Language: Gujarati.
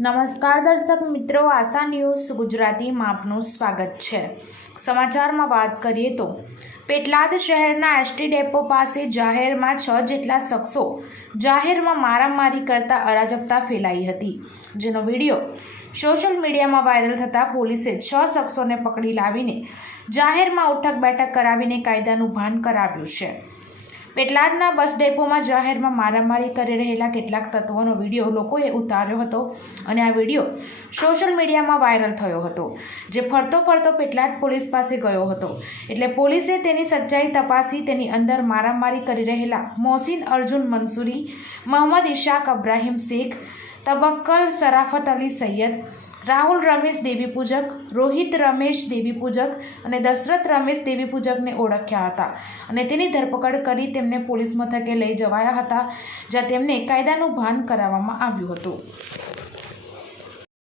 નમસ્કાર દર્શક મિત્રો, આશા ન્યૂઝ ગુજરાતીમાં આપનું સ્વાગત છે. સમાચારમાં વાત કરીએ તો, પેટલાદ શહેરના એસટી ડેપો પાસે જાહેરમાં છ જેટલા શખ્સો જાહેરમાં મારામારી કરતા અરાજકતા ફેલાઈ હતી. જેનો વીડિયો સોશિયલ મીડિયામાં વાયરલ થતાં પોલીસે છ શખ્સોને પકડી લાવીને જાહેરમાં ઉઠક બેઠક કરાવીને કાયદાનું ભાન કરાવ્યું છે. પેટલાદના બસ ડેપોમાં જાહેરમાં મારામારી કરી રહેલા કેટલાક તત્વોનો વીડિયો લોકોએ ઉતાર્યો હતો અને આ વીડિયો સોશિયલ મીડિયામાં વાયરલ થયો હતો, જે ફરતો ફરતો પેટલાદ પોલીસ પાસે ગયો હતો. એટલે પોલીસે તેની સચ્ચાઈ તપાસી તેની અંદર મારામારી કરી રહેલા મોહસિન અર્જુન મંસૂરી, મોહમ્મદ ઇશાક અબ્રાહિમ શેખ, તબક્કલ સરાફત અલી સૈયદ રાહુલ રમેશ દેવી પૂજક, રોહિત રમેશ દેવી પૂજક અને દશરથ રમેશ દેવી પૂજકને ઓળખ્યા હતા. અને તેની ધરપકડ કરી તેમને પોલીસ મથકે લઈ જવાયા હતા, જ્યાં તેમને કાયદાનું ભાન કરાવવામાં આવ્યું હતું.